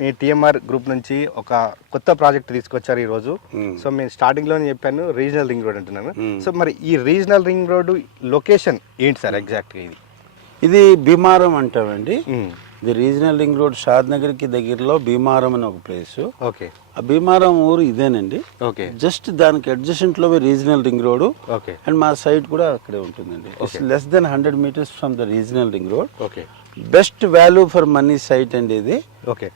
మీ TMR group నుంచి ఒక కొత్త ప్రాజెక్ట్ తీసుకొచ్చారు ఈ రోజు. సో నేను స్టార్టింగ్ లోనే చెప్పాను రీజనల్ రింగ్ రోడ్ అంటున్నాను. సో మరి ఈ రీజనల్ రింగ్ రోడ్ లొకేషన్ ఏంటి సార్ ఎగ్జాక్ట్ గా? ఇది భీమారం అంటామండి. ఇది రీజనల్ రింగ్ రోడ్ షాద్ నగర్ కి దగ్గరలో భీమారం అని ఒక ప్లేస్. ఓకే. ఆ భీమారం ఊరు ఇదేనండి. ఓకే. జస్ట్ దానికి అడ్జసెంట్ లో regional ring road. Okay. And మా సైట్ కూడా అక్కడే ఉంటుందండి. It's less than 100 meters from the regional ring road. Okay. Best value for money site అండి ఇది. ఓకే.